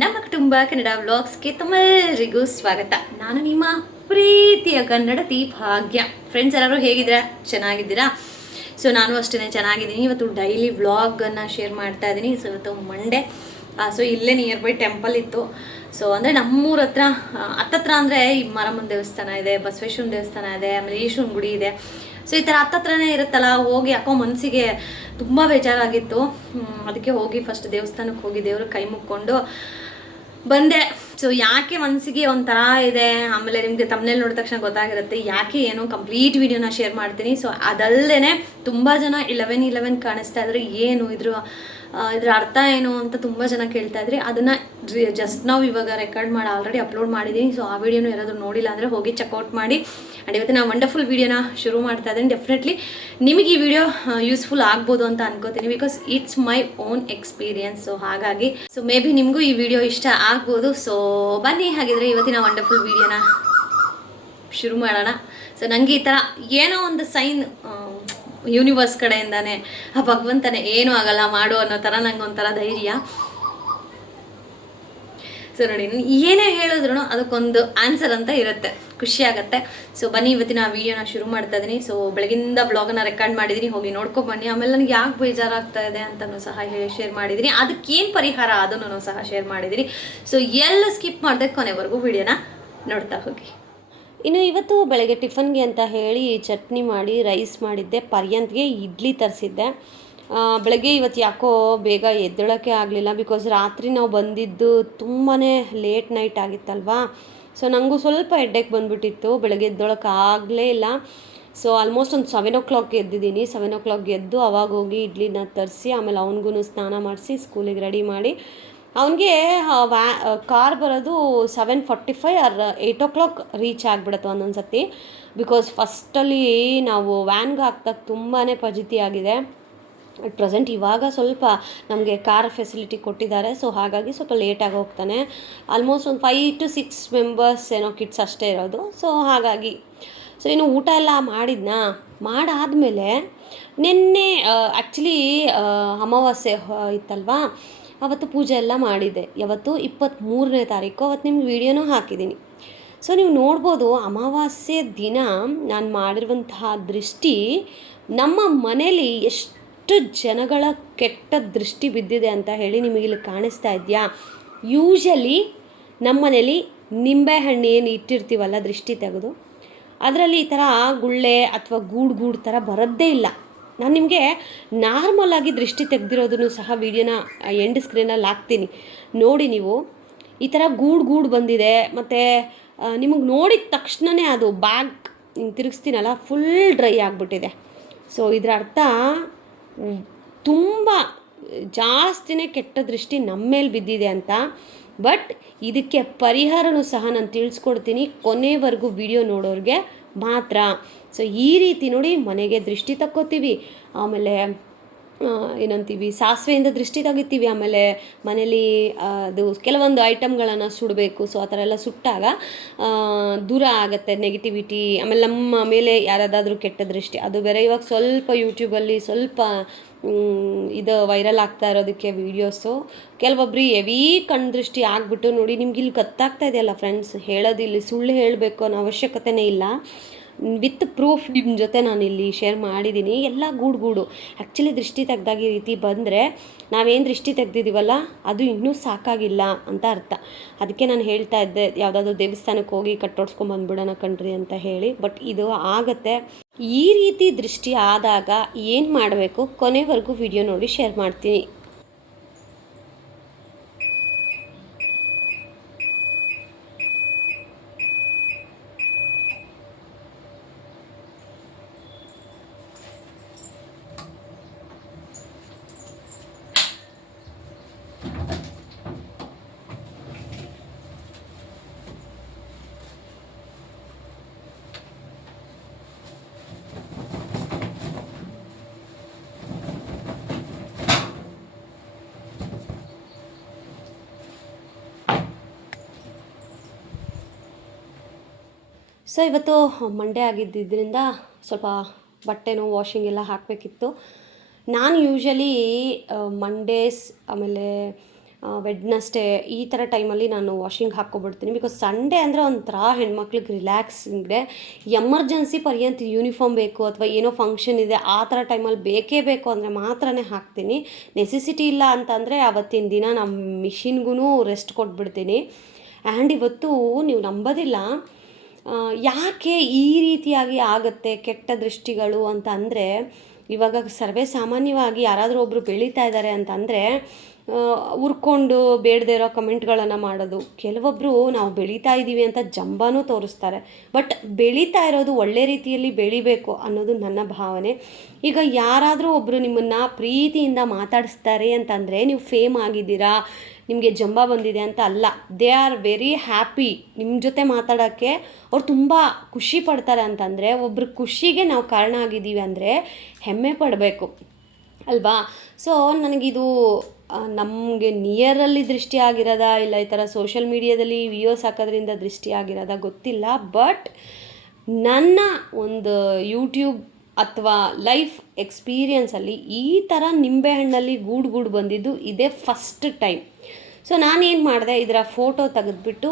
ನಮ್ಮ ಕುಟುಂಬ ಕನ್ನಡ ವ್ಲಾಗ್ಸ್ಗೆ ತಮ್ಮೆಲ್ಲರಿಗೂ ಸ್ವಾಗತ. ನಾನು ನಿಮ್ಮ ಪ್ರೀತಿಯ ಕನ್ನಡತಿ ಭಾಗ್ಯ ಫ್ರೆಂಡ್ಸ್ ಎಲ್ಲರೂ ಹೇಗಿದ್ದೀರಾ? ಚೆನ್ನಾಗಿದ್ದೀರಾ? ಸೊ ನಾನು ಅಷ್ಟೇ ಚೆನ್ನಾಗಿದ್ದೀನಿ. ಇವತ್ತು ಡೈಲಿ ವ್ಲಾಗನ್ನು ಶೇರ್ ಮಾಡ್ತಾ ಇದ್ದೀನಿ. ಸೊ ಇವತ್ತು ಮಂಡೇ ಸೊ ಇಲ್ಲೇ ನಿಯರ್ ಬೈ ಟೆಂಪಲ್ ಇತ್ತು. ಸೊ ಅಂದರೆ ನಮ್ಮೂರ ಹತ್ರ ಹತ್ತತ್ರ ಅಂದರೆ ಈ ಮಾರಮ್ಮನ ದೇವಸ್ಥಾನ ಇದೆ, ಬಸವೇಶ್ವರನ ದೇವಸ್ಥಾನ ಇದೆ, ಆಮೇಲೆ ಈಶ್ವರನ ಗುಡಿ ಇದೆ. ಸೊ ಈ ಥರ ಹತ್ತತ್ರನೇ ಇರುತ್ತಲ್ಲ, ಹೋಗಿ ಯಾಕೋ ಮನಸ್ಸಿಗೆ ತುಂಬ ಬೇಜಾರಾಗಿತ್ತು. ಅದಕ್ಕೆ ಹೋಗಿ ಫಸ್ಟ್ ದೇವಸ್ಥಾನಕ್ಕೆ ಹೋಗಿ ದೇವ್ರಿಗೆ ಕೈ ಮುಕ್ಕೊಂಡು ಬಂದೆ. ಸೊ ಯಾಕೆ ಮನಸ್ಸಿಗೆ ಒಂಥರ ಇದೆ? ಆಮೇಲೆ ನಿಮಗೆ ತಮ್ಮನೇಲಿ ನೋಡಿದ ತಕ್ಷಣ ಗೊತ್ತಾಗಿರುತ್ತೆ ಯಾಕೆ ಏನು ಕಂಪ್ಲೀಟ್ ವೀಡಿಯೋನ ಶೇರ್ ಮಾಡ್ತೀನಿ. ಸೊ ಅದಲ್ಲದೆ ತುಂಬ ಜನ ಇಲೆವೆನ್ ಇಲೆವೆನ್ ಕಾಣಿಸ್ತಾ ಇದ್ರೆ. ಏನು ಇದ್ರ ಇದರ ಅರ್ಥ ಏನು ಅಂತ ತುಂಬ ಜನ ಕೇಳ್ತಾ ಇದ್ರಿ. ಅದನ್ನು ಜಸ್ಟ್ ನಾವು ಇವಾಗ ರೆಕಾರ್ಡ್ ಮಾಡಿ ಆಲ್ರೆಡಿ ಅಪ್ಲೋಡ್ ಮಾಡಿದ್ದೀನಿ ಸೊ ಆ ವಿಡಿಯೋನು ಯಾರಾದರೂ ನೋಡಿಲ್ಲ ಅಂದರೆ ಹೋಗಿ ಚೆಕ್ಔಟ್ ಮಾಡಿ. ಆ್ಯಂಡ್ ಇವತ್ತು ನಾವು ವಂಡರ್ಫುಲ್ ವೀಡಿಯೋನ ಶುರು ಮಾಡ್ತಾ ಇದ್ದೀನಿ. ಡೆಫಿನೆಟ್ಲಿ ನಿಮಗೆ ಈ ವಿಡಿಯೋ ಯೂಸ್ಫುಲ್ ಆಗ್ಬೋದು ಅಂತ ಅನ್ಕೋತೀನಿ because it's my own experience so ಹಾಗಾಗಿ ಸೊ ಮೇ ಬಿ ನಿಮಗೂ ಈ ವಿಡಿಯೋ ಇಷ್ಟ ಆಗ್ಬೋದು. ಸೊ ಬನ್ನಿ ಹಾಗಿದ್ರೆ ಇವತ್ತಿನ ವಂಡರ್ಫುಲ್ ವೀಡಿಯೋನ ಶುರು ಮಾಡೋಣ. ಸೊ ನನಗೆ ಈ ಥರ ಏನೋ ಒಂದು ಸೈನ್ ಯೂನಿವರ್ಸ್ ಕಡೆಯಿಂದಾನೆ, ಆ ಭಗವಂತನೇ ಏನೂ ಆಗಲ್ಲ, ಮಾಡು ಅನ್ನೋ ಥರ ನಂಗೆ ಒಂಥರ ಧೈರ್ಯ. ಸೊ ನೋಡಿ ಏನೇ ಹೇಳಿದ್ರು ಅದಕ್ಕೊಂದು ಆನ್ಸರ್ ಅಂತ ಇರುತ್ತೆ. ಖುಷಿ ಆಗುತ್ತೆ. ಸೊ ಬನ್ನಿ, ಇವತ್ತಿನ ವಿಡಿಯೋನ ಶುರು ಮಾಡ್ತಾ ಇದ್ದೀನಿ ಸೊ ಬೆಳಗಿಂದ ಬ್ಲಾಗನ್ನ ರೆಕಾರ್ಡ್ ಮಾಡಿದ್ದೀನಿ ಹೋಗಿ ನೋಡ್ಕೊಂಡು ಬನ್ನಿ. ಆಮೇಲೆ ನನಗೆ ಯಾಕೆ ಬೇಜಾರಾಗ್ತಾ ಇದೆ ಅಂತಲೂ ಸಹ ಶೇರ್ ಮಾಡಿದ್ದೀನಿ ಅದಕ್ಕೇನು ಪರಿಹಾರ ಅದನ್ನು ಸಹ ಶೇರ್ ಮಾಡಿದ್ದೀನಿ ಸೊ ಎಲ್ಲ ಸ್ಕಿಪ್ ಮಾಡಿದೆ ಕೊನೆವರೆಗೂ ವಿಡಿಯೋನ ನೋಡ್ತಾ ಹೋಗಿ. ಇನ್ನು ಇವತ್ತು ಬೆಳಗ್ಗೆ ಟಿಫನ್ಗೆ ಅಂತ ಹೇಳಿ ಚಟ್ನಿ ಮಾಡಿ ರೈಸ್ ಮಾಡಿದ್ದೆ, ಪರ್ಯಂತ್ಗೆ ಇಡ್ಲಿ ತರಿಸಿದ್ದೆ. ಬೆಳಗ್ಗೆ ಇವತ್ತು ಯಾಕೋ ಬೇಗ ಎದ್ದೇಳೋಕ್ಕೆ ಆಗಲಿಲ್ಲ ಬಿಕಾಸ್ ರಾತ್ರಿ ನಾವು ಬಂದಿದ್ದು ತುಂಬಾ ಲೇಟ್ ನೈಟ್ ಆಗಿತ್ತಲ್ವಾ? ಸೊ ನನಗೂ ಸ್ವಲ್ಪ ಹೆಡ್ಡೇಕ್ ಬಂದುಬಿಟ್ಟಿತ್ತು. ಬೆಳಗ್ಗೆ ಎದ್ದೊಳಕ್ಕೆ ಆಗಲೇ ಇಲ್ಲ. ಸೊ ಆಲ್ಮೋಸ್ಟ್ ಒಂದು ಸೆವೆನ್ ಓ ಕ್ಲಾಕ್ ಎದ್ದಿದ್ದೀನಿ. ಸೆವೆನ್ ಓ ಕ್ಲಾಕ್ ಎದ್ದು ಅವಾಗ ಹೋಗಿ ಇಡ್ಲಿನ ತರಿಸಿ, ಆಮೇಲೆ ಅವನಿಗೂ ಸ್ನಾನ ಮಾಡಿಸಿ ಸ್ಕೂಲಿಗೆ ರೆಡಿ ಮಾಡಿ. ಅವನಿಗೆ ವ್ಯಾ ಕಾರ್ ಬರೋದು seven forty five or eight o'clock reach ಆಗಿಬಿಡುತ್ತೆ ಒಂದೊಂದು ಸರ್ತಿ ಬಿಕಾಸ್ ಫಸ್ಟಲ್ಲಿ ನಾವು ವ್ಯಾನ್ಗೆ ಹಾಕ್ದಾಗ ತುಂಬಾ ಫಜಿತಿ ಆಗಿದೆ. ಅಟ್ ಪ್ರೆಸೆಂಟ್ ಇವಾಗ ಸ್ವಲ್ಪ ನಮಗೆ ಕಾರ್ ಫೆಸಿಲಿಟಿ ಕೊಟ್ಟಿದ್ದಾರೆ ಸೊ ಹಾಗಾಗಿ ಸ್ವಲ್ಪ ಲೇಟಾಗಿ ಹೋಗ್ತಾನೆ. ಆಲ್ಮೋಸ್ಟ್ ಒಂದು ಫೈವ್ ಟು ಸಿಕ್ಸ್ ಮೆಂಬರ್ಸ್ ಏನೋ ಕಿಡ್ಸ್ ಅಷ್ಟೇ ಇರೋದು ಸೊ ಹಾಗಾಗಿ. ಸೊ ಇನ್ನು ಊಟ ಎಲ್ಲ ಮಾಡಿದ್ನಾ? ಮಾಡಾದಮೇಲೆ ನಿನ್ನೆ ಆ್ಯಕ್ಚುಲಿ ಅಮಾವಾಸ್ಯೆ ಇತ್ತಲ್ವಾ? ಅವತ್ತು ಪೂಜೆ ಎಲ್ಲ ಮಾಡಿದ್ದೆ. ಯಾವತ್ತು? ಇಪ್ಪತ್ತ್ಮೂರನೇ ತಾರೀಕು. ಅವತ್ತು ನಿಮ್ಗೆ ವಿಡಿಯೋನೂ ಹಾಕಿದ್ದೀನಿ. ಸೊ ನೀವು ನೋಡ್ಬೋದು, ಅಮಾವಾಸ್ಯೆ ದಿನ ನಾನು ಮಾಡಿರುವಂತಹ ದೃಷ್ಟಿ ನಮ್ಮ ಮನೇಲಿ ಎಷ್ಟು ಜನಗಳ ಕೆಟ್ಟ ದೃಷ್ಟಿ ಬಿದ್ದಿದೆ ಅಂತ ಹೇಳಿ ನಿಮಗಿಲ್ಲಿ ಕಾಣಿಸ್ತಾ ಇದೆಯಾ? ಯೂಶಲಿ ನಮ್ಮ ಮನೇಲಿ ನಿಂಬೆಹಣ್ಣು ಏನು ಇಟ್ಟಿರ್ತೀವಲ್ಲ ದೃಷ್ಟಿ ತೆಗೆದು, ಅದರಲ್ಲಿ ಈ ಥರ ಗುಳ್ಳೆ ಅಥವಾ ಗೂಡು ಗೂಡು ಥರ ಬರೋದೇ ಇಲ್ಲ. ನಾನು ನಿಮಗೆ ನಾರ್ಮಲ್ ಆಗಿ ದೃಷ್ಟಿ ತೆಗೆದಿರೋದನ್ನು ಸಹ ವಿಡಿಯೋನ ಎಂಡ್ ಸ್ಕ್ರೀನಲ್ಲಿ ಹಾಕ್ತೀನಿ. ನೋಡಿ ನೀವು, ಈ ಥರ ಗೂಡು ಗೂಡು ಬಂದಿದೆ, ಮತ್ತು ನಿಮಗೆ ನೋಡಿದ ತಕ್ಷಣವೇ ಅದು ಬ್ಯಾಗ್ ತಿರುಗಿಸ್ತೀನಲ್ಲ ಫುಲ್ ಡ್ರೈ ಆಗಿಬಿಟ್ಟಿದೆ. ಸೊ ಇದರ ಅರ್ಥ ತುಂಬ ಜಾಸ್ತಿನೇ ಕೆಟ್ಟ ದೃಷ್ಟಿ ನಮ್ಮ ಮೇಲೆ ಬಿದ್ದಿದೆ ಅಂತ. ಬಟ್ ಇದಕ್ಕೆ ಪರಿಹಾರನೂ ಸಹ ನಾನು ತಿಳಿಸ್ಕೊಡ್ತೀನಿ. ಕೊನೆವರೆಗೂ ವಿಡಿಯೋ ನೋಡೋರಿಗೆ ಮಾತ್ರ. ಸೊ ಈ ರೀತಿ ನೋಡಿ ಮನೆಗೆ ದೃಷ್ಟಿ ತಕ್ಕೋತೀವಿ. ಆಮೇಲೆ ಏನಂತೀವಿ, ಸಾಸಿವೆಯಿಂದ ದೃಷ್ಟಿ ತೆಗಿತೀವಿ ಆಮೇಲೆ ಮನೇಲಿ ಅದು ಕೆಲವೊಂದು ಐಟಮ್ಗಳನ್ನು ಸುಡಬೇಕು. ಸೊ ಆ ಥರ ಎಲ್ಲ ಸುಟ್ಟಾಗ ದೂರ ಆಗುತ್ತೆ ನೆಗೆಟಿವಿಟಿ ಆಮೇಲೆ ನಮ್ಮ ಮೇಲೆ ಯಾರದಾದರೂ ಕೆಟ್ಟ ದೃಷ್ಟಿ. ಅದು ಬೇರೆ ಇವಾಗ ಸ್ವಲ್ಪ ಯೂಟ್ಯೂಬಲ್ಲಿ ಸ್ವಲ್ಪ ಇದು ವೈರಲ್ ಆಗ್ತಾ ಇರೋದಕ್ಕೆ ವೀಡಿಯೋಸು ಹೆವಿ ಕಣ್ಣು ದೃಷ್ಟಿ ಆಗಿಬಿಟ್ಟು ನೋಡಿ, ನಿಮ್ಗೆ ಇಲ್ಲಿ ಗೊತ್ತಾಗ್ತಾ ಇದೆಯಲ್ಲ ಫ್ರೆಂಡ್ಸ್ ಹೇಳೋದಿಲ್ಲಿ ಸುಳ್ಳು ಹೇಳಬೇಕು ಅನ್ನೋ ಅವಶ್ಯಕತೆನೇ ಇಲ್ಲ. ವಿತ್ ಪ್ರೂಫ್ ನಿಮ್ಮ ಜೊತೆ ನಾನು ಇಲ್ಲಿ ಶೇರ್ ಮಾಡಿದ್ದೀನಿ. ಎಲ್ಲ ಗೂಡು ಗೂಡು. ಆ್ಯಕ್ಚುಲಿ ದೃಷ್ಟಿ ತೆಗ್ದಾಗ ಈ ರೀತಿ ಬಂದರೆ ನಾವೇನು ದೃಷ್ಟಿ ತೆಗ್ದಿದ್ದೀವಲ್ಲ ಅದು ಇನ್ನೂ ಸಾಕಾಗಿಲ್ಲ ಅಂತ ಅರ್ಥ. ಅದಕ್ಕೆ ನಾನು ಹೇಳ್ತಾ ಇದ್ದೆ, ಯಾವುದಾದ್ರು ದೇವಸ್ಥಾನಕ್ಕೆ ಹೋಗಿ ಕಟ್ಟೋಡ್ಸ್ಕೊಂಡು ಬಂದ್ಬಿಡೋಣ ಕಣ್ರಿ ಅಂತ ಹೇಳಿ. ಬಟ್ ಇದು ಆಗತ್ತೆ. ಈ ರೀತಿ ದೃಷ್ಟಿ ಆದಾಗ ಏನು ಮಾಡಬೇಕು? ಕೊನೆವರೆಗೂ ವಿಡಿಯೋ ನೋಡಿ ಶೇರ್ ಮಾಡ್ತೀನಿ. ಸೊ, ಇವತ್ತು ಮಂಡೇ ಆಗಿದ್ದರಿಂದ ಸ್ವಲ್ಪ ಬಟ್ಟೆನೂ ವಾಷಿಂಗ್ ಎಲ್ಲ ಹಾಕಬೇಕಿತ್ತು. ನಾನು ಯೂಶಲಿ ಮಂಡೇಸ್ ಆಮೇಲೆ ವೆಡ್ನಸ್ಡೇ ಈ ಥರ ಟೈಮಲ್ಲಿ ನಾನು ವಾಷಿಂಗ್ ಹಾಕ್ಕೊಬಿಡ್ತೀನಿ. ಬಿಕಾಸ್ ಸಂಡೇ ಅಂದರೆ ಒಂಥರ ಹೆಣ್ಮಕ್ಳಿಗೆ ರಿಲ್ಯಾಕ್ಸಿಂಗ್ ಡೇ ಎಮರ್ಜೆನ್ಸಿ ಪರ್ಯಂತ ಯೂನಿಫಾರ್ಮ್ ಬೇಕು ಅಥವಾ ಏನೋ ಫಂಕ್ಷನ್ ಇದೆ, ಆ ಥರ ಟೈಮಲ್ಲಿ ಬೇಕೇ ಬೇಕು ಅಂದರೆ ಮಾತ್ರನೇ ಹಾಕ್ತೀನಿ. ನೆಸೆಸಿಟಿ ಇಲ್ಲ ಅಂತಂದರೆ ಆವತ್ತಿನ ದಿನ ನಮ್ಮ ಮಿಷಿನ್ಗೂ ರೆಸ್ಟ್ ಕೊಟ್ಬಿಡ್ತೀನಿ. ಆ್ಯಂಡ್ ಇವತ್ತು ನೀವು ನಂಬೋದಿಲ್ಲ ಯಾಕೆ ಈ ರೀತಿಯಾಗಿ ಆಗುತ್ತೆ ಕೆಟ್ಟ ದೃಷ್ಟಿಗಳು ಅಂತ ಅಂದರೆ, ಇವಾಗ ಸರ್ವೇ ಸಾಮಾನ್ಯವಾಗಿ ಯಾರಾದರೂ ಒಬ್ಬರು ಬೆಳೀತಾ ಇದ್ದಾರೆ ಅಂತಂದರೆ ಉರ್ಕೊಂಡು ಬೇಡದೇ ಇರೋ ಕಮೆಂಟ್ಗಳನ್ನು ಮಾಡೋದು. ಕೆಲವೊಬ್ಬರು ನಾವು ಬೆಳೀತಾ ಇದ್ದೀವಿ ಅಂತ ಜಂಬನೂ ತೋರಿಸ್ತಾರೆ. ಬಟ್ ಬೆಳೀತಾ ಇರೋದು ಒಳ್ಳೆ ರೀತಿಯಲ್ಲಿ ಬೆಳಿಬೇಕು ಅನ್ನೋದು ನನ್ನ ಭಾವನೆ. ಈಗ ಯಾರಾದರೂ ಒಬ್ಬರು ನಿಮ್ಮನ್ನು ಪ್ರೀತಿಯಿಂದ ಮಾತಾಡಿಸ್ತಾರೆ ಅಂತಂದರೆ ನೀವು ಫೇಮ್ ಆಗಿದ್ದೀರಾ? ನಿಮಗೆ ಜಂಬ ಬಂದಿದೆ ಅಂತ ಅಲ್ಲ. ದೇ ಆರ್ ವೆರಿ ಹ್ಯಾಪಿ ನಿಮ್ಮ ಜೊತೆ ಮಾತಾಡೋಕ್ಕೆ ಅವ್ರು ತುಂಬ ಖುಷಿ ಪಡ್ತಾರೆ ಅಂತಂದರೆ ಒಬ್ಬರು ಖುಷಿಗೆ ನಾವು ಕಾರಣ ಆಗಿದ್ದೀವಿ ಅಂದರೆ ಹೆಮ್ಮೆ ಪಡಬೇಕು. ಅಲ್ವಾ? ಸೊ ನನಗಿದು ನಮಗೆ ನಿಯರಲ್ಲಿ ದೃಷ್ಟಿ ಆಗಿರೋದಾ ಇಲ್ಲ ಈ ಥರ ಸೋಷಿಯಲ್ ಮೀಡಿಯಾದಲ್ಲಿ ವಿಯೋಸ್ ಹಾಕೋದ್ರಿಂದ ದೃಷ್ಟಿ ಆಗಿರೋದಾ ಗೊತ್ತಿಲ್ಲ. ಬಟ್ ನನ್ನ ಒಂದು ಯೂಟ್ಯೂಬ್ ಅಥವಾ ಲೈಫ್ ಎಕ್ಸ್ಪೀರಿಯನ್ಸಲ್ಲಿ ಈ ಥರ ನಿಂಬೆಹಣ್ಣಲ್ಲಿ ಗೂಡು ಗೂಡು ಬಂದಿದ್ದು ಇದೇ ಫಸ್ಟ್ ಟೈಮ್ ಸೊ ನಾನೇನು ಮಾಡಿದೆ? ಇದರ ಫೋಟೋ ತೆಗೆದ್ಬಿಟ್ಟು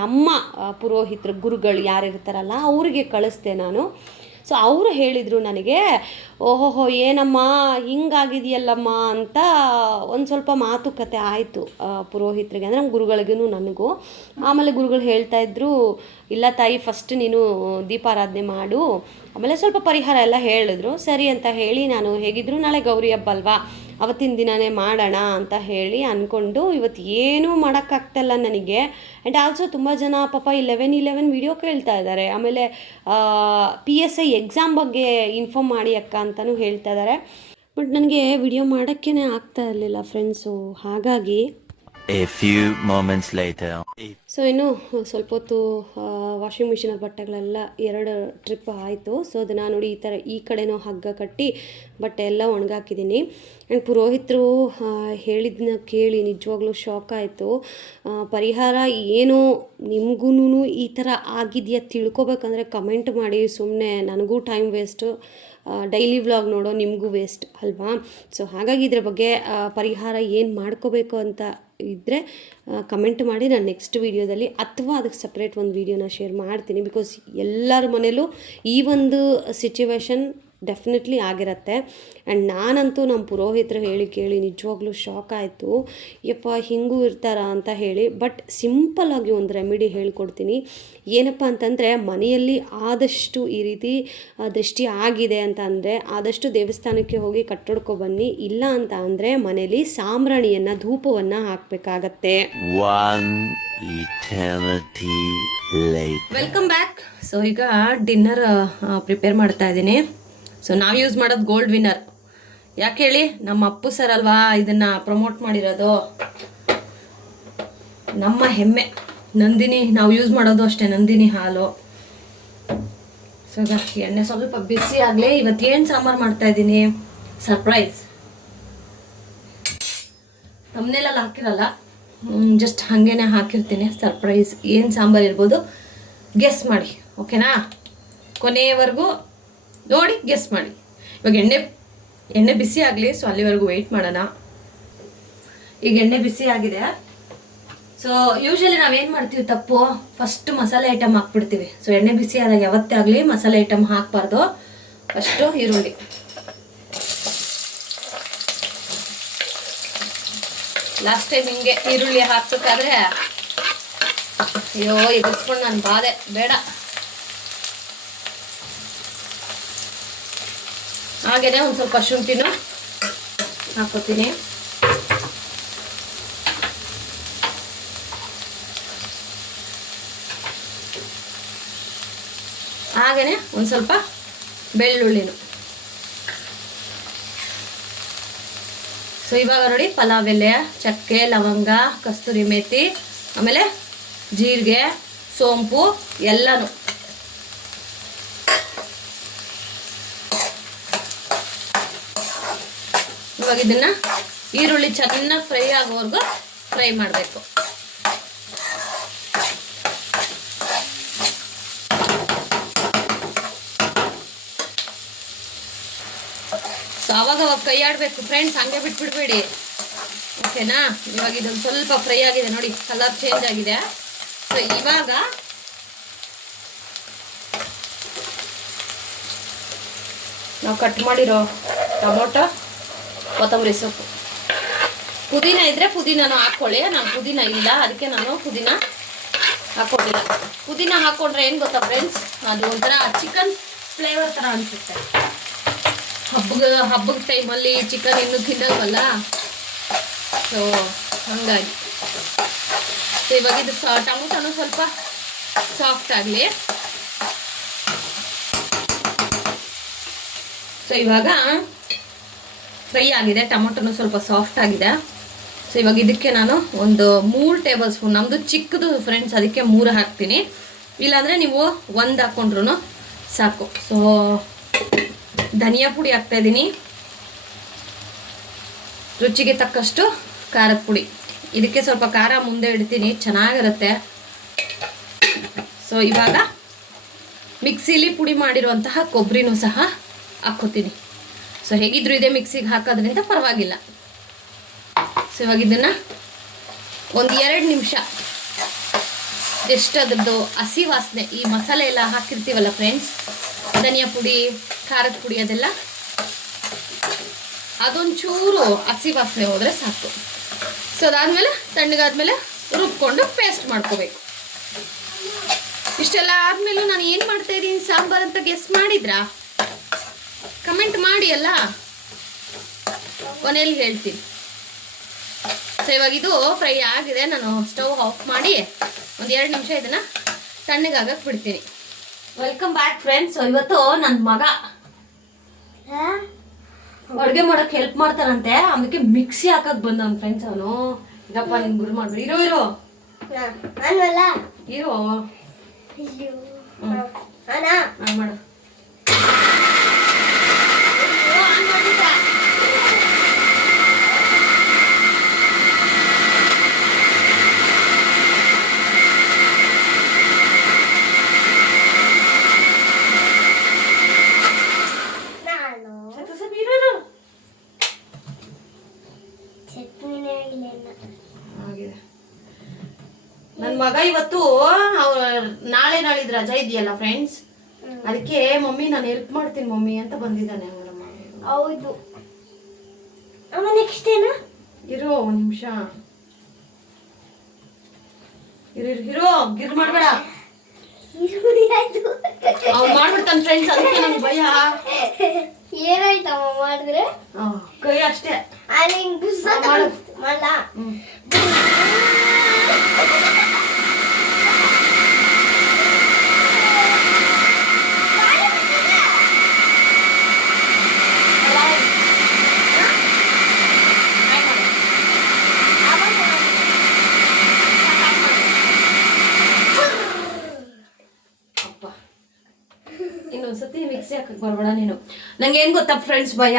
ನಮ್ಮ ಪುರೋಹಿತರು, ಗುರುಗಳು ಯಾರಿರ್ತಾರಲ್ಲ, ಅವರಿಗೆ ಕಳಿಸ್ದೆ ನಾನು. ಸೊ ಅವರು ಹೇಳಿದರು ನನಗೆ, ಓಹೋಹೋ, ಏನಮ್ಮ, ಹಿಂಗಾಗಿದೆಯಲ್ಲಮ್ಮ? ಅಂತ ಒಂದು ಸ್ವಲ್ಪ ಮಾತುಕತೆ ಆಯಿತು ಪುರೋಹಿತರಿಗೆ, ಅಂದರೆ ನಮ್ಮ ಗುರುಗಳಿಗೂ ನನಗೂ. ಆಮೇಲೆ ಗುರುಗಳು ಹೇಳ್ತಾ ಇದ್ರು, ಇಲ್ಲ ತಾಯಿ ಫಸ್ಟ್ ನೀನು ದೀಪಾರಾಧನೆ ಮಾಡು. ಆಮೇಲೆ ಸ್ವಲ್ಪ ಪರಿಹಾರ ಎಲ್ಲ ಹೇಳಿದ್ರು. ಸರಿ ಅಂತ ಹೇಳಿ ನಾನು ಹೇಗಿದ್ರು, ನಾಳೆ ಗೌರಿ ಹಬ್ಬ ಅಲ್ವಾ? ಅವತ್ತಿನ ದಿನವೇ ಮಾಡೋಣ ಅಂತ ಹೇಳಿ ಅಂದ್ಕೊಂಡು ಇವತ್ತು ಏನೂ ಮಾಡೋಕ್ಕಾಗ್ತಾಯಿಲ್ಲ ನನಗೆ. ಆ್ಯಂಡ್ ಆಲ್ಸೋ ತುಂಬ ಜನ ಪಾಪ ಇಲೆವೆನ್ ಇಲೆವೆನ್ ವಿಡಿಯೋ ಕೇಳ್ತಾ ಇದ್ದಾರೆ. ಆಮೇಲೆ ಪಿ ಎಸ್ ಐ ಎಕ್ಸಾಮ್ ಬಗ್ಗೆ ಇನ್ಫಾರ್ಮ್ ಮಾಡಿ ಅಕ್ಕ ಅಂತಲೂ ಹೇಳ್ತಾ ಇದ್ದಾರೆ. ಬಟ್ ನನಗೆ ವಿಡಿಯೋ ಮಾಡೋಕ್ಕೇ ಆಗ್ತಾ ಇರಲಿಲ್ಲ ಫ್ರೆಂಡ್ಸು ಹಾಗಾಗಿ ಸೊ ಇನ್ನು ಸ್ವಲ್ಪ ಹೊತ್ತು ವಾಷಿಂಗ್ ಮಿಷಿನಲ್ಲಿ ಬಟ್ಟೆಗಳೆಲ್ಲ ಎರಡು ಟ್ರಿಪ್ ಆಯಿತು. ಸೊ ಅದನ್ನು ನೋಡಿ ಈ ಥರ ಈ ಕಡೆನೂ ಹಗ್ಗ ಕಟ್ಟಿ ಬಟ್ಟೆ ಎಲ್ಲ ಒಣಗಾಕಿದ್ದೀನಿ. ಆ್ಯಂಡ್ ಪುರೋಹಿತರು ಹೇಳಿದ್ದನ್ನ ಕೇಳಿ ನಿಜವಾಗ್ಲೂ ಶಾಕ್ ಆಯಿತು. ಪರಿಹಾರ ಏನು ನಿಮಗೂ ಈ ಥರ ಆಗಿದೆಯಾ ತಿಳ್ಕೊಬೇಕಂದ್ರೆ ಕಮೆಂಟ್ ಮಾಡಿ. ಸುಮ್ಮನೆ ನನಗೂ ಟೈಮ್ ವೇಸ್ಟು ಡೈಲಿ ವ್ಲಾಗ್ ನೋಡೋ ನಿಮಗೂ ವೇಸ್ಟ್ ಅಲ್ವಾ? ಸೊ ಹಾಗಾಗಿ ಇದ್ರ ಬಗ್ಗೆ ಪರಿಹಾರ ಏನು ಮಾಡ್ಕೋಬೇಕು ಅಂತ ಇದ್ದರೆ ಕಮೆಂಟ್ ಮಾಡಿ. ನಾನು ನೆಕ್ಸ್ಟ್ ವೀಡಿಯೋದಲ್ಲಿ ಅಥವಾ ಅದಕ್ಕೆ ಸಪ್ರೇಟ್ ಒಂದು ವೀಡಿಯೋನ ಶೇರ್ ಮಾಡ್ತೀನಿ. ಬಿಕಾಸ್ ಎಲ್ಲರ ಮನೇಲೂ ಈ ಒಂದು ಸಿಚುವೇಶನ್ ಡೆಫಿನೆಟ್ಲಿ ಆಗಿರತ್ತೆ. ಆ್ಯಂಡ್ ನಾನಂತೂ ನಮ್ಮ ಪುರೋಹಿತರು ಹೇಳಿ ಕೇಳಿ ನಿಜವಾಗ್ಲೂ ಶಾಕ್ ಆಯಿತು. ಯಪ್ಪ ಹಿಂಗೂ ಇರ್ತಾರ ಅಂತ ಹೇಳಿ. ಬಟ್ ಸಿಂಪಲ್ಲಾಗಿ ಒಂದು ರೆಮಿಡಿ ಹೇಳ್ಕೊಡ್ತೀನಿ. ಏನಪ್ಪ ಅಂತಂದರೆ ಮನೆಯಲ್ಲಿ ಆದಷ್ಟು ಈ ರೀತಿ ದೃಷ್ಟಿ ಆಗಿದೆ ಅಂತ ಅಂದರೆ ಆದಷ್ಟು ದೇವಸ್ಥಾನಕ್ಕೆ ಹೋಗಿ ಕಟ್ಟೊಡ್ಕೊ ಬನ್ನಿ. ಇಲ್ಲ ಅಂತ ಅಂದರೆ ಮನೆಯಲ್ಲಿ ಸಾಂಬ್ರಾಣಿಯನ್ನು ಧೂಪವನ್ನು ಹಾಕಬೇಕಾಗತ್ತೆ. ವೆಲ್ಕಮ್ ಬ್ಯಾಕ್ ಸೊ ಈಗ ಡಿನ್ನರ್ ಪ್ರಿಪೇರ್ ಮಾಡ್ತಾ ಇದ್ದೀನಿ. ಸೊ ನಾವು ಯೂಸ್ ಮಾಡೋದು ಗೋಲ್ಡ್ ವಿನ್ನರ್ ಯಾಕೆ ಹೇಳಿ? ನಮ್ಮ ಅಪ್ಪು ಸರ್ ಅಲ್ವಾ ಇದನ್ನು ಪ್ರಮೋಟ್ ಮಾಡಿರೋದು? ನಮ್ಮ ಹೆಮ್ಮೆ. ನಂದಿನಿ, ನಾವು ಯೂಸ್ ಮಾಡೋದು ಅಷ್ಟೇ, ನಂದಿನಿ ಹಾಲು. ಸೊ ಎಣ್ಣೆ ಸ್ವಲ್ಪ ಬಿಸಿ ಆಗಲಿ ಇವತ್ತೇನು ಸಾಂಬಾರು ಮಾಡ್ತಾ ಇದ್ದೀನಿ? ಸರ್ಪ್ರೈಸ್ ತಮ್ಮನೆಲ್ಲ ಹಾಕಿರಲ್ಲ? ಜಸ್ಟ್ ಹಾಗೇನೆ ಹಾಕಿರ್ತೀನಿ. ಸರ್ಪ್ರೈಸ್ ಏನು ಸಾಂಬಾರು ಇರ್ಬೋದು? ಗೆಸ್ ಮಾಡಿ. ಓಕೆನಾ ಕೊನೆಯವರೆಗೂ ನೋಡಿ ಗೆಸ್ ಮಾಡಿ. ಇವಾಗ ಎಣ್ಣೆ ಎಣ್ಣೆ ಬಿಸಿ ಆಗಲಿ ಸೊ ಅಲ್ಲಿವರೆಗೂ ವೆಯ್ಟ್ ಮಾಡೋಣ. ಈಗ ಎಣ್ಣೆ ಬಿಸಿ ಆಗಿದೆ. ಸೊ ಯೂಶಲಿ ನಾವೇನು ಮಾಡ್ತೀವಿ, ತಪ್ಪು? ಫಸ್ಟ್ ಮಸಾಲೆ ಐಟಮ್ ಹಾಕ್ಬಿಡ್ತೀವಿ. ಸೊ ಎಣ್ಣೆ ಬಿಸಿ ಆದಾಗ ಯಾವತ್ತೇ ಆಗಲಿ ಮಸಾಲೆ ಐಟಮ್ ಹಾಕಬಾರ್ದು. ಫಸ್ಟು ಈರುಳ್ಳಿ. ಲಾಸ್ಟ್ ಟೈಮ್ ಹಿಂಗೆ ಈರುಳ್ಳಿ ಹಾಕ್ಬೇಕಾದ್ರೆ, ಅಯ್ಯೋ ಎಗಸ್ಕೊಂಡು ನಾನು ಬಾಧೆ ಬೇಡ. ಹಾಗೇನೆ ಒಂದು ಸ್ವಲ್ಪ ಶುಂಠಿನ ಹಾಕೋತೀನಿ. ಹಾಗೇನೆ ಒಂದು ಸ್ವಲ್ಪ ಬೆಳ್ಳುಳ್ಳಿನು. ಸೊ, ಇವಾಗ ನೋಡಿ ಪಲಾವ್ ಎಲೆ, ಚಕ್ಕೆ, ಲವಂಗ, ಕಸ್ತೂರಿ ಮೇಥಿ ಆಮೇಲೆ ಜೀರಿಗೆ, ಸೋಂಪು ಎಲ್ಲನೂ. ಇದನ್ನ ಈರುಳ್ಳಿ ಚೆನ್ನಾಗಿ ಫ್ರೈ ಆಗೋವರೆಗೂ ಫ್ರೈ ಮಾಡಬೇಕು. ಸೊ ಅವಾಗ ಅವಾಗ ಕೈ ಆಡಬೇಕು. ಫ್ರೆಂಡ್ಸ್ ಹಂಗೆ ಬಿಟ್ಬಿಡ್ಬೇಡಿ. ಓಕೆನಾ ಇವಾಗ ಇದೊಂದು ಸ್ವಲ್ಪ ಫ್ರೈ ಆಗಿದೆ ನೋಡಿ, ಕಲರ್ ಚೇಂಜ್ ಆಗಿದೆ. ಸೊ ಇವಾಗ ನಾವು ಕಟ್ ಮಾಡಿರೋ ಟೊಮೊಟೊ ಕೊತ್ತಂಬರಿ ಸೊಪ್ಪು. ಪುದೀನ ಇದ್ರೆ ಪುದೀನನೂ ಹಾಕ್ಕೊಳ್ಳಿ, ನಾನು ಪುದೀನ ಇಲ್ಲ, ಅದಕ್ಕೆ ನಾನು ಪುದೀನ ಹಾಕ್ಕೊಂಡಿಲ್ಲ ಪುದೀನ ಹಾಕ್ಕೊಂಡ್ರೆ ಏನು ಗೊತ್ತಾ ಫ್ರೆಂಡ್ಸ್ ಅದು ಒಂಥರ ಚಿಕನ್ ಫ್ಲೇವರ್ ಥರ ಅನಿಸುತ್ತೆ. ಹಬ್ಬದ ಹಬ್ಬದ ಟೈಮಲ್ಲಿ ಚಿಕನ್ ಇನ್ನು ತಿನ್ನಲ್ವಲ್ಲ? ಸೊ ಹಂಗಾಗಿ. ಸೊ ಇವಾಗ ಇದು ಸ, ಟೊಮೊಟೊನು ಸ್ವಲ್ಪ ಸಾಫ್ಟ್ ಆಗಲಿ. ಸೊ ಇವಾಗ ಫ್ರೈ ಆಗಿದೆ, ಟೊಮೊಟೊನು ಸ್ವಲ್ಪ ಸಾಫ್ಟ್ ಆಗಿದೆ. ಸೊ ಇವಾಗ ಇದಕ್ಕೆ ನಾನು ಒಂದು ಮೂರು ಟೇಬಲ್ ಸ್ಪೂನ್ ನಮ್ಮದು ಚಿಕ್ಕದು ಫ್ರೆಂಡ್ಸ್ ಅದಕ್ಕೆ ಮೂರು ಹಾಕ್ತೀನಿ. ಇಲ್ಲಾಂದರೆ ನೀವು ಒಂದು ಹಾಕ್ಕೊಂಡ್ರು ಸಾಕು. ಸೊ ಧನಿಯಾ ಪುಡಿ ಹಾಕ್ತಾಯಿದ್ದೀನಿ ರುಚಿಗೆ ತಕ್ಕಷ್ಟು ಖಾರದ ಪುಡಿ. ಇದಕ್ಕೆ ಸ್ವಲ್ಪ ಖಾರ ಮುಂದೆ ಇಡ್ತೀನಿ, ಚೆನ್ನಾಗಿರುತ್ತೆ. ಸೊ ಇವಾಗ ಮಿಕ್ಸಿಲಿ ಪುಡಿ ಮಾಡಿರುವಂತಹ ಕೊಬ್ಬರಿನೂ ಸಹ ಹಾಕ್ಕೋತೀನಿ. ಸೊ ಹೇಗಿದ್ರು ಇದೆ ಮಿಕ್ಸಿಗೆ ಹಾಕೋದ್ರಿಂದ ಪರವಾಗಿಲ್ಲ. ಸೊ ಇವಾಗ ಇದನ್ನು ಒಂದು ಎರಡು ನಿಮಿಷ ಜಸ್ಟ್ ಅದ್ರದ್ದು ಹಸಿ ವಾಸನೆ, ಈ ಮಸಾಲೆ ಎಲ್ಲ ಹಾಕಿರ್ತೀವಲ್ಲ ಫ್ರೆಂಡ್ಸ್ ಧನಿಯಾ ಪುಡಿ, ಖಾರದ ಪುಡಿ ಅದೆಲ್ಲ. ಅದೊಂಚೂರು ಹಸಿ ವಾಸನೆ ಹೋದರೆ ಸಾಕು. ಸೊ ಅದಾದಮೇಲೆ ತಣ್ಣಗಾದ್ಮೇಲೆ ರುಬ್ಕೊಂಡು ಪೇಸ್ಟ್ ಮಾಡ್ಕೋಬೇಕು. ಇಷ್ಟೆಲ್ಲ ಆದಮೇಲೂ ನಾನು ಏನು ಮಾಡ್ತಾ ಇದ್ದೀನಿ ಸಾಂಬಾರ್ ಅಂತ ಗೆಸ್ ಮಾಡಿದ್ರಾ? ಕಮೆಂಟ್ ಮಾಡಿ ಅಲ್ಲ? ಕೊನೆಯಲ್ಲಿ ಹೇಳ್ತೀನಿ. ಸೊ ಇವಾಗ ಇದು ಫ್ರೈ ಆಗಿದೆ. ನಾನು ಸ್ಟವ್ ಆಫ್ ಮಾಡಿ ಒಂದು ಎರಡು ನಿಮಿಷ ಇದನ್ನ ತಣ್ಣಗಾಗಕ್ಕೆ ಬಿಡ್ತೀನಿ. ವೆಲ್ಕಮ್ ಬ್ಯಾಕ್ ಫ್ರೆಂಡ್ಸ್ ಇವತ್ತು ನನ್ನ ಮಗ ಅಡುಗೆ ಮಾಡಕ್ ಹೆಲ್ಪ್ ಮಾಡ್ತಾರಂತೆ ಅದಕ್ಕೆ ಮಿಕ್ಸಿ ಹಾಕಕ್ ಬಂದವನ್ ಫ್ರೆಂಡ್ಸ್ ಅವನು. ಇದಪ್ಪ ನಿನ್ ಗುರು ಮಾಡ್ಬಿಡಿ ಇರೋ ಇರೋ. ಇರೋ. ಮಾಡು ನಾನು ಸ್ವಲ್ಪ ಸ್ವಲ್ಪ ಇರು, ಇರು. ಚಟ್ನಿನೇ ಆಗಿಲ್ಲ ಇನ್ನ. ಆಗಿದೆ ನನ್ನ ಮಗ ಇವತ್ತು ಅವ್ರ ರಜಾ ಇದೆಯಲ್ಲ ಫ್ರೆಂಡ್ಸ್ ಅದಕ್ಕೆ ಮಮ್ಮಿ ನಾನು ಹೆಲ್ಪ್ ಮಾಡ್ತೀನಿ ಮಮ್ಮಿ ಅಂತ ಬಂದಿದ್ದಾನೆ ಅವರಮ್ಮ ಹೌದು. ಅಮ್ಮ ನೆಕ್ಸ್ಟ್ ಏನು? ಇರೋ ಒಂದು ನಿಮಿಷ. ಇರು ಇರು, ಗಿರ್ ಮಾಡಬೇಡ. ಅವ್ನು ಮಾಡ್ಬಿಡ್ತಾನೆ ಫ್ರೆಂಡ್ಸ್ ಅದಕ್ಕೆ ನಂಗೆ ಭಯ. ಏನಾಯ್ತಮ್ಮ ಮಾಡಿದ್ರೆ? ಕೈ ಅಷ್ಟೇ. ಮಾಡು. ಮಾಡಲ? ಇನ್ನೊಂದ್ಸತಿ ಮಿಕ್ಸಿ ಹಾಕಕ್ ಬರ್ಬೇಡ ನೀನು. ನಂಗೆ ಏನ್ ಗೊತ್ತಾ ಫ್ರೆಂಡ್ಸ್ ಭಯ?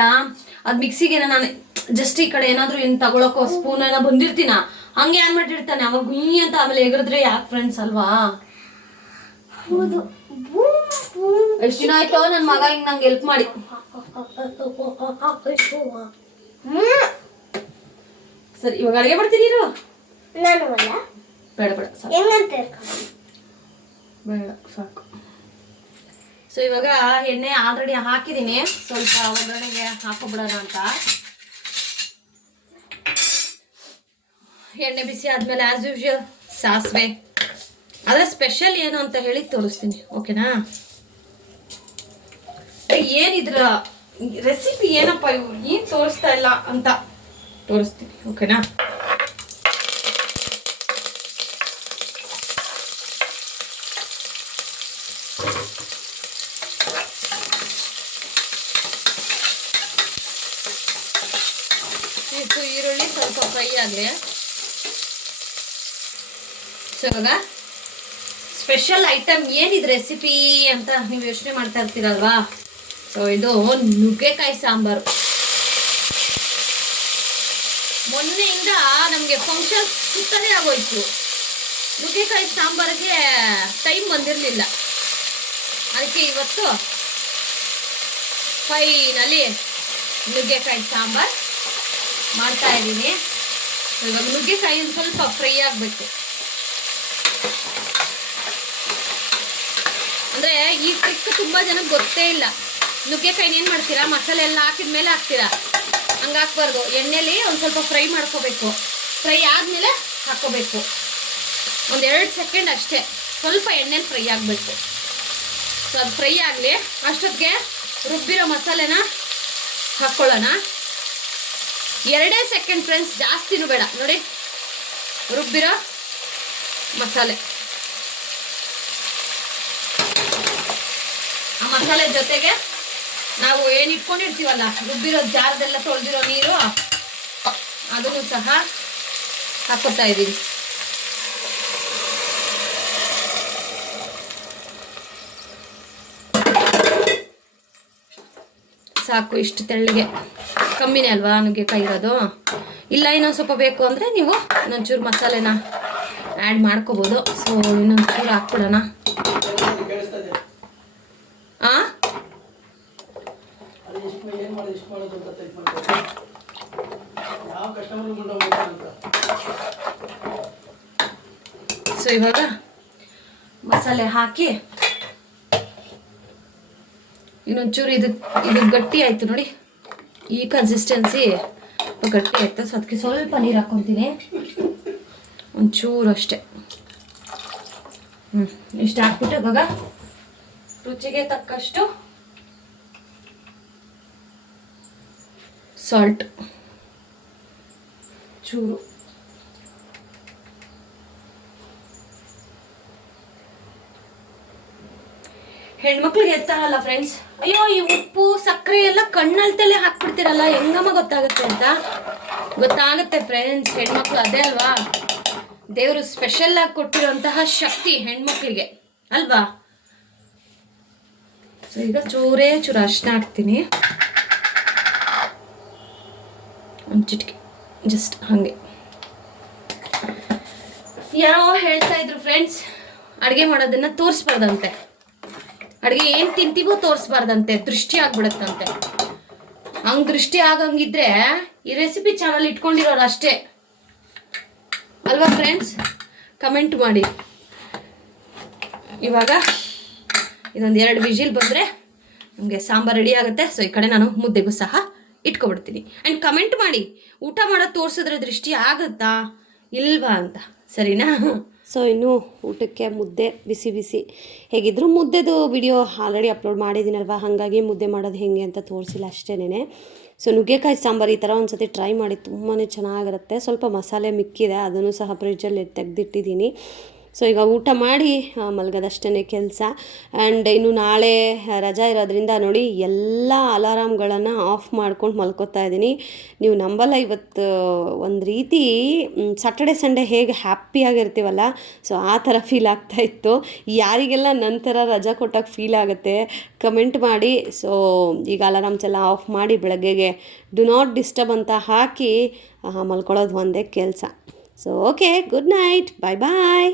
ಅದ್ ಮಿಕ್ಸಿಗೆ ನಾನು ಜಸ್ಟ್ ಈ ಕಡೆ ಏನಾದ್ರು ಏನ್ ತಗೊಳಕೋ ಸ್ಪೂನ್ ಏನೋ ಬಂದಿರ್ತೀನ? ಹಂಗೆ ಏನ್ ಮಾಡಿರ್ತಾನೆ ಅವಾಗ ಗುಯ್ ಅಂತ ಆಮೇಲೆ ಎಗರಿದ್ರೆ ಯಾಕೆ ಫ್ರೆಂಡ್ಸ್ ಅಲ್ವಾ? ಹೌದು. ಎಷ್ಟ್ ದಿನ ಆಯ್ತು? ನನ್ ಮಗ ಹಿಂಗ್ ನಂಗೆ ಹೆಲ್ಪ್ ಮಾಡಿ. ಸರಿ ಇವಾಗ ಅಡಿಗೆ ಮಾಡ್ತೀನಿ ಇರು. ನಾನು ಅಲ್ಲ? ಬೇಡ ಬೇಡ ಸಾಕು. ಬೇಡ ಸಾಕು. ಸೊ ಇವಾಗ ಎಣ್ಣೆ ಆಲ್ರೆಡಿ ಹಾಕಿದ್ದೀನಿ ಸ್ವಲ್ಪ ಒಗ್ಗರಣೆಗೆ ಹಾಕೋಬಿಡೋಣ ಅಂತ. ಎಣ್ಣೆ ಬಿಸಿ ಆದ್ಮೇಲೆ ಆಸ್ ಯೂಶುವಲ್ ಸಾಸಿವೆ. ಅದ್ರ ಸ್ಪೆಷಲ್ ಏನು ಅಂತ ಹೇಳಿ ತೋರಿಸ್ತೀನಿ. ಓಕೆನಾ ಏನಿದ್ರ? ರೆಸಿಪಿ ಏನಪ್ಪ ಇವ್ರು? ಏನು ತೋರಿಸ್ತಾ ಇಲ್ಲ ಅಂತ ತೋರಿಸ್ತೀನಿ. ಓಕೆನಾ ಇಷ್ಟು ಈರುಳ್ಳಿ ಸ್ವಲ್ಪ ಫ್ರೈ ಆಗಲಿ ಇವಾಗ ಸ್ಪೆಷಲ್ ಐಟಮ್ ಏನಿದೆ ರೆಸಿಪಿ ಅಂತ ನೀವು ಯೋಚನೆ ಮಾಡ್ತಾ ಇರ್ತೀರಲ್ವಾ? ಸೊ ಇದು ನುಗ್ಗೆಕಾಯಿ ಸಾಂಬಾರು. ಮೊನ್ನೆಯಿಂದ ನಮಗೆ ಫಂಕ್ಷನ್ ಸುತ್ತಲೇ ಆಗೋಯ್ತು. ನುಗ್ಗೆಕಾಯಿ ಸಾಂಬಾರಿಗೆ ಟೈಮ್ ಬಂದಿರಲಿಲ್ಲ. ಅದಕ್ಕೆ ಇವತ್ತು ಫೈನಲಿ ನುಗ್ಗೆಕಾಯಿ ಸಾಂಬಾರ್ ಮಾಡ್ತಾ ಇದ್ದೀನಿ. ಇವಾಗ ನುಗ್ಗೆಕಾಯಿ ಸ್ವಲ್ಪ ಫ್ರೈ ಆಗಬೇಕು. ಅಂದ್ರೆ ಈ ಟ್ರಿಕ್ ತುಂಬಾ ಜನಕ್ಕೆ ಗೊತ್ತೇ ಇಲ್ಲ. ನುಗ್ಗೆಕಾಯಿನ ಏನು ಮಾಡ್ತೀರಾ? ಮಸಾಲೆ ಎಲ್ಲ ಹಾಕಿದ ಮೇಲೆ ಹಾಕ್ತೀರಾ? ಹಂಗೆ ಹಾಕ್ಬಾರ್ದು. ಎಣ್ಣೆಲಿ ಒಂದು ಸ್ವಲ್ಪ ಫ್ರೈ ಮಾಡ್ಕೋಬೇಕು. ಫ್ರೈ ಆದಮೇಲೆ ಹಾಕ್ಕೋಬೇಕು. ಒಂದು ಎರಡು ಸೆಕೆಂಡ್ ಅಷ್ಟೇ. ಸ್ವಲ್ಪ ಎಣ್ಣೆಲಿ ಫ್ರೈ ಆಗಬೇಕು. ಸೊ ಅದು ಫ್ರೈ ಆಗಲಿ, ಅಷ್ಟೊತ್ತಿಗೆ ರುಬ್ಬಿರೋ ಮಸಾಲೆನ ಹಾಕ್ಕೊಳ್ಳೋಣ ಎರಡೇ ಸೆಕೆಂಡ್ ಫ್ರೆಂಡ್ಸ್ ಜಾಸ್ತಿನೂ ಬೇಡ. ನೋಡಿ, ರುಬ್ಬಿರೋ ಮಸಾಲೆ. ಮಸಾಲೆ ಜೊತೆಗೆ ನಾವು ಏನು ಇಟ್ಕೊಂಡಿರ್ತೀವಲ್ಲ, ರುಬ್ಬಿರೋ ಜಾರದೆಲ್ಲ ತೊಳೆದಿರೋ ನೀರು ಅದನ್ನು ಸಹ ಹಾಕೋತಾ ಇದ್ದೀನಿ. ಸಾಕು ಇಷ್ಟು ತೆಳ್ಳಗೆ. ಕಮ್ಮಿನೇ ಅಲ್ವಾ ನುಗ್ಗೆಕಾಯಿ ಇರೋದು? ಇಲ್ಲ ಇನ್ನೊಂದು ಸ್ವಲ್ಪ ಬೇಕು ಅಂದರೆ ನೀವು ಇನ್ನೊಂಚೂರು ಮಸಾಲೆನ ಆ್ಯಡ್ ಮಾಡ್ಕೋಬೋದು. ಸೊ ಇನ್ನೊಂಚೂರು ಹಾಕ್ಬಿಡೋಣ. ಆ? ಸೊ ಇವಾಗ ಮಸಾಲೆ ಹಾಕಿ ಇನ್ನೊಂಚೂರು ಇದು ಇದು ಗಟ್ಟಿ ಆಯಿತು ನೋಡಿ. ಈ ಕನ್ಸಿಸ್ಟೆನ್ಸಿ ಗಟ್ಟಿ ಆಯ್ತು. ಸೊ ಅದಕ್ಕೆ ಸ್ವಲ್ಪ ನೀರು ಹಾಕ್ಕೊತೀನಿ. ಒಂಚೂರು ಅಷ್ಟೇ. ಹ್ಞೂ ಇಷ್ಟು ಹಾಕ್ಬಿಟ್ಟು ಇವಾಗ ರುಚಿಗೆ ತಕ್ಕಷ್ಟು ಸಾಲ್ಟ್ ಚೂರು. ಹೆಣ್ಮಕ್ಳಿಗೆ ಎತ್ತಾಗಲ್ಲ ಫ್ರೆಂಡ್ಸ್ ಅಯ್ಯೋ ಈ ಉಪ್ಪು ಸಕ್ಕರೆ ಎಲ್ಲ ಕಣ್ಣಲ್ತಲ್ಲೇ ಹಾಕ್ಬಿಡ್ತೀರಲ್ಲ ಹೆಂಗಮ್ಮ ಗೊತ್ತಾಗುತ್ತೆ ಅಂತ? ಗೊತ್ತಾಗುತ್ತೆ ಫ್ರೆಂಡ್ಸ್ ಹೆಣ್ಮಕ್ಳು ಅದೇ ಅಲ್ವಾ? ದೇವರು ಸ್ಪೆಷಲ್ ಆಗಿ ಕೊಟ್ಟಿರುವಂತಹ ಶಕ್ತಿ ಹೆಣ್ಮಕ್ಳಿಗೆ ಅಲ್ವಾ? ಸೊ ಈಗ ಚೂರೇ ಚೂರು ಅರಶಿನ ಹಾಕ್ತೀನಿ. ಒಂದು ಚಿಟಿಕೆ ಜಸ್ಟ್ ಹಾಗೆ. ಯಾವ ಹೇಳ್ತಾ ಇದ್ರು ಫ್ರೆಂಡ್ಸ್ ಅಡುಗೆ ಮಾಡೋದನ್ನ ತೋರಿಸ್ಬಾರ್ದಂತೆ. ಅಡುಗೆ ಏನು ತಿಂತೀವೋ ತೋರಿಸ್ಬಾರ್ದಂತೆ, ದೃಷ್ಟಿ ಆಗ್ಬಿಡುತ್ತಂತೆ. ಹಂಗೆ ದೃಷ್ಟಿ ಆಗಂಗಿದ್ರೆ ಈ ರೆಸಿಪಿ ಚಾನಲ್ ಇಟ್ಕೊಂಡಿರೋರು ಅಷ್ಟೇ. ಅಲ್ವಾ ಫ್ರೆಂಡ್ಸ್ ಕಮೆಂಟ್ ಮಾಡಿ. ಇವಾಗ ಇದೊಂದು ಎರಡು ವಿಜಿಲ್ ಬಂದರೆ ನಮಗೆ ಸಾಂಬಾರು ರೆಡಿ ಆಗುತ್ತೆ. ಸೊ ಈ ಕಡೆ ನಾನು ಮುದ್ದೆಗೂ ಸಹ ಇಟ್ಕೊಬಿಡ್ತೀನಿ. ಆ್ಯಂಡ್ ಕಮೆಂಟ್ ಮಾಡಿ, ಊಟ ಮಾಡೋದು ತೋರಿಸಿದ್ರೆ ದೃಷ್ಟಿ ಆಗುತ್ತಾ? ಇಲ್ವಾ ಅಂತ. ಸರಿನಾ? ಸೊ ಇನ್ನು ಊಟಕ್ಕೆ ಮುದ್ದೆ ಬಿಸಿ ಬಿಸಿ. ಹೇಗಿದ್ರು ಮುದ್ದೆದು ವಿಡಿಯೋ ಆಲ್ರೆಡಿ ಅಪ್ಲೋಡ್ ಮಾಡಿದ್ದೀನಲ್ವ? ಹಾಗಾಗಿ ಮುದ್ದೆ ಮಾಡೋದು ಹೇಗೆ ಅಂತ ತೋರಿಸಿಲ್ಲ ಅಷ್ಟೇನೆ ಸೊ ನುಗ್ಗೆಕಾಯಿ ಸಾಂಬಾರು ಈ ಥರ ಒಂದು ಸತಿ ಟ್ರೈ ಮಾಡಿ ತುಂಬಾ ಚೆನ್ನಾಗಿರುತ್ತೆ. ಸ್ವಲ್ಪ ಮಸಾಲೆ ಮಿಕ್ಕಿದೆ, ಅದನ್ನು ಸಹ ಫ್ರಿಡ್ಜಲ್ಲಿ ತೆಗೆದಿಟ್ಟಿದ್ದೀನಿ. ಸೊ ಈಗ ಊಟ ಮಾಡಿ ಮಲಗೋದಷ್ಟೇ ಕೆಲಸ. ಆ್ಯಂಡ್ ಇನ್ನು ನಾಳೆ ರಜಾ ಇರೋದ್ರಿಂದ ನೋಡಿ ಎಲ್ಲ ಅಲಾರಾಮ್ಗಳನ್ನು ಆಫ್ ಮಾಡ್ಕೊಂಡು ಮಲ್ಕೋತಾ ಇದ್ದೀನಿ. ನೀವು ನಂಬಲ್ಲ ಇವತ್ತು, ಒಂದು ರೀತಿ ಸಾಟರ್ಡೆ ಸಂಡೇ ಹೇಗೆ ಹ್ಯಾಪಿಯಾಗಿರ್ತೀವಲ್ಲ ಸೊ ಆ ಥರ ಫೀಲ್ ಆಗ್ತಾ ಇತ್ತು. ಯಾರಿಗೆಲ್ಲ ನಂತರ ರಜಾ ಕೊಟ್ಟಾಗ ಫೀಲ್ ಆಗುತ್ತೆ ಕಮೆಂಟ್ ಮಾಡಿ. ಸೊ ಈಗ ಅಲಾರಾಮ್ಸ್ ಎಲ್ಲ ಆಫ್ ಮಾಡಿ ಬೆಳಗ್ಗೆಗೆ ಡು ನಾಟ್ ಡಿಸ್ಟರ್ಬ್ ಅಂತ ಹಾಕಿ ಮಲ್ಕೊಳ್ಳೋದು ಒಂದೇ ಕೆಲಸ. So okay good night bye bye